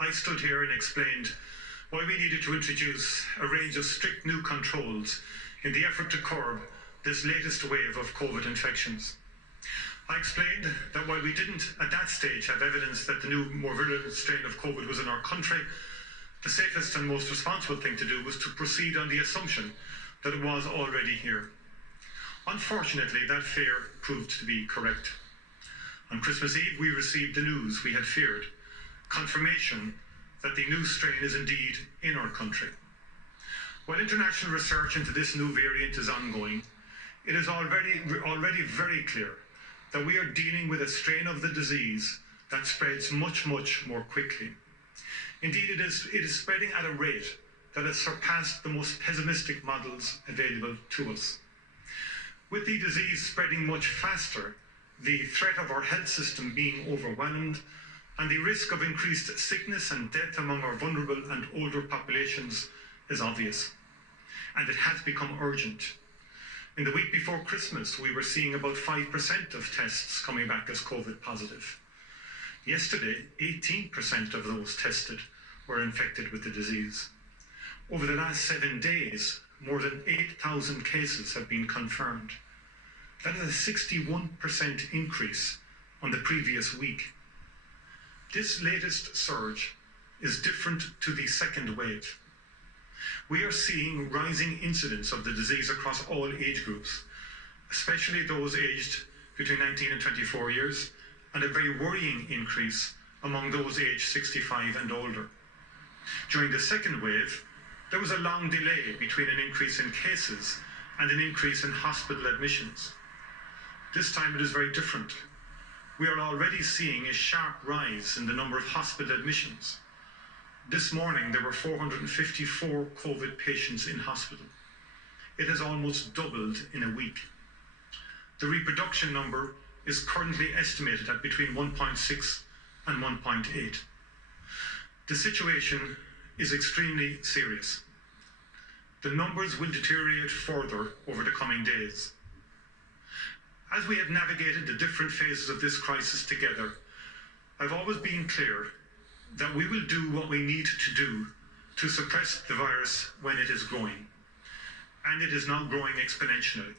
I stood here and explained why we needed to introduce a range of strict new controls in the effort to curb this latest wave of COVID infections. I explained that while we didn't at that stage have evidence that the new, more virulent strain of COVID was in our country, the safest and most responsible thing to do was to proceed on the assumption that it was already here. Unfortunately, that fear proved to be correct. On Christmas Eve, we received the news we had feared, confirmation that the new strain is indeed in our country. While international research into this new variant is ongoing, it is already very clear that we are dealing with a strain of the disease that spreads much more quickly. Indeed, it is spreading at a rate that has surpassed the most pessimistic models available to us. With the disease spreading much faster, the threat of our health system being overwhelmed, and the risk of increased sickness and death among our vulnerable and older populations is obvious. And it has become urgent. In the week before Christmas, we were seeing about 5% of tests coming back as COVID positive. Yesterday, 18% of those tested were infected with the disease. Over the last 7 days, more than 8,000 cases have been confirmed. That is a 61% increase on the previous week. This latest surge is different to the second wave. We are seeing rising incidence of the disease across all age groups, especially those aged between 19 and 24 years, and a very worrying increase among those aged 65 and older. During the second wave, there was a long delay between an increase in cases and an increase in hospital admissions. This time it is very different. We are already seeing a sharp rise in the number of hospital admissions. This morning there were 454 COVID patients in hospital. It has almost doubled in a week. The reproduction number is currently estimated at between 1.6 and 1.8. The situation is extremely serious. The numbers will deteriorate further over the coming days. As we have navigated the different phases of this crisis together, I've always been clear that we will do what we need to do to suppress the virus when it is growing. And it is now growing exponentially.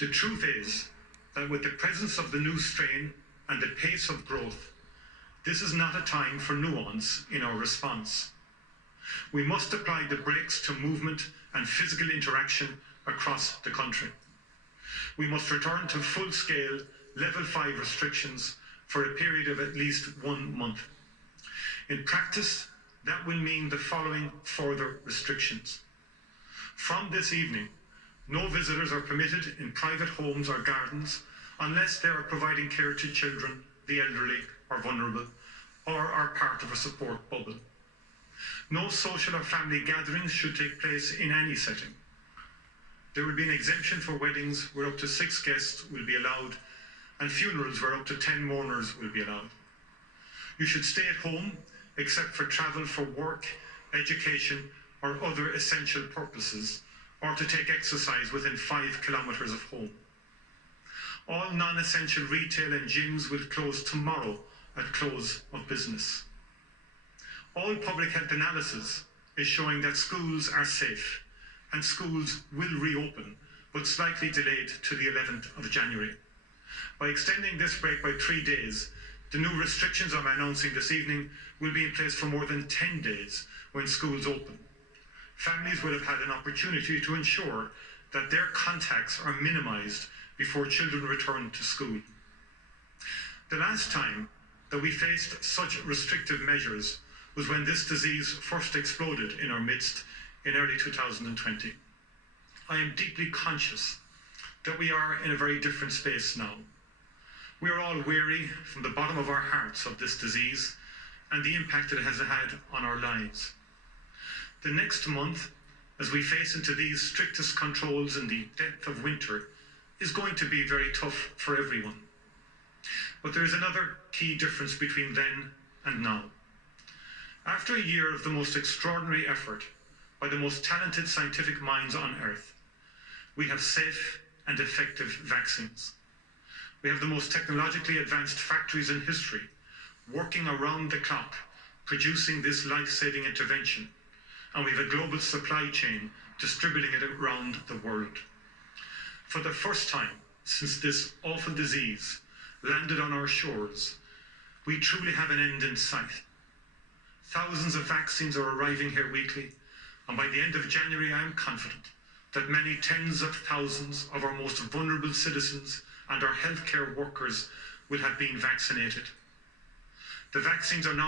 The truth is that with the presence of the new strain and the pace of growth, this is not a time for nuance in our response. We must apply the brakes to movement and physical interaction across the country. We must return to full-scale level 5 restrictions for a period of at least 1 month. In practice, that will mean the following further restrictions. From this evening, no visitors are permitted in private homes or gardens unless they are providing care to children, the elderly or vulnerable, or are part of a support bubble. No social or family gatherings should take place in any setting. There will be an exemption for weddings where up to 6 guests will be allowed, and funerals where up to 10 mourners will be allowed. You should stay at home except for travel for work, education, or other essential purposes, or to take exercise within 5 kilometres of home. All non-essential retail and gyms will close tomorrow at close of business. All public health analysis is showing that schools are safe, and schools will reopen, but slightly delayed to the 11th of January. By extending this break by 3 days, the new restrictions I'm announcing this evening will be in place for more than 10 days when schools open. Families will have had an opportunity to ensure that their contacts are minimised before children return to school. The last time that we faced such restrictive measures was when this disease first exploded in our midst in early 2020. I am deeply conscious that we are in a very different space now. We are all weary from the bottom of our hearts of this disease and the impact it has had on our lives. The next month, as we face into these strictest controls in the depth of winter, is going to be very tough for everyone. But there is another key difference between then and now. After a year of the most extraordinary effort by the most talented scientific minds on earth, we have safe and effective vaccines. We have the most technologically advanced factories in history, working around the clock producing this life-saving intervention, and we have a global supply chain distributing it around the world. For the first time since this awful disease landed on our shores, we truly have an end in sight. Thousands of vaccines are arriving here weekly, and by the end of January, I am confident that many tens of thousands of our most vulnerable citizens and our healthcare workers will have been vaccinated. The vaccines are now